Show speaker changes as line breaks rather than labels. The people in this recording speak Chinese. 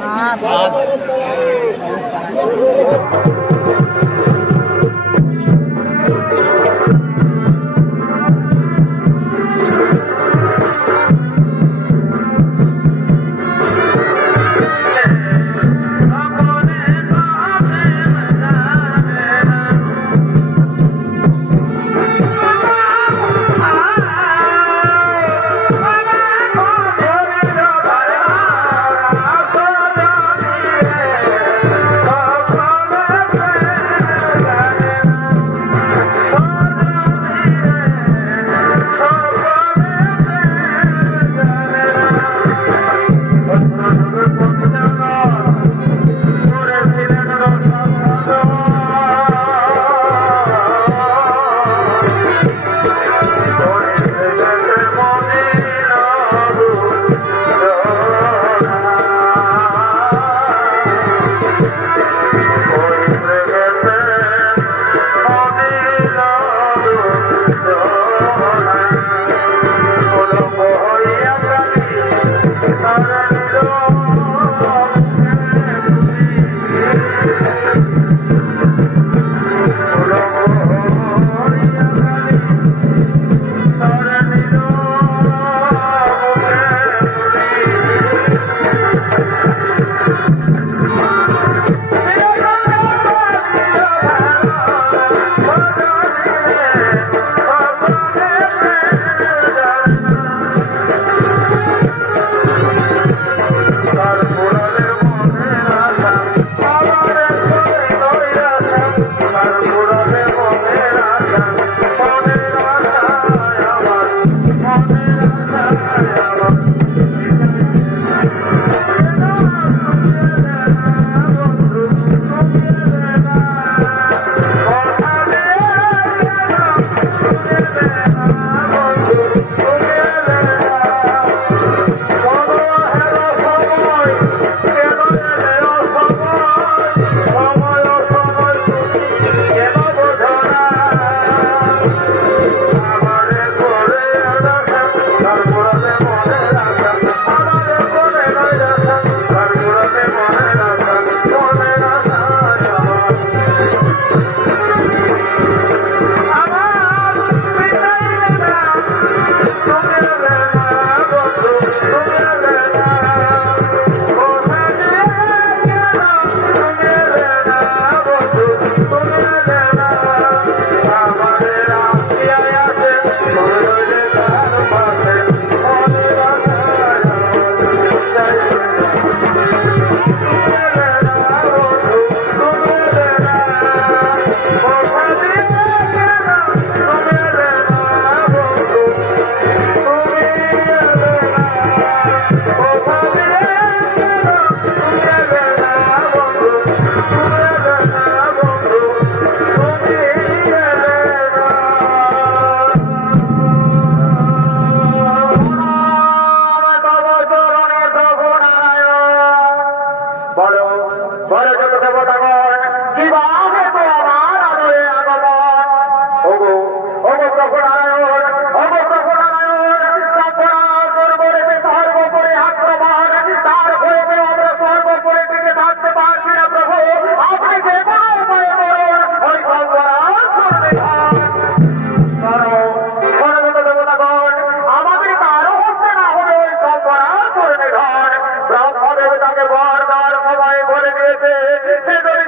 啊不
করেছে সে যদি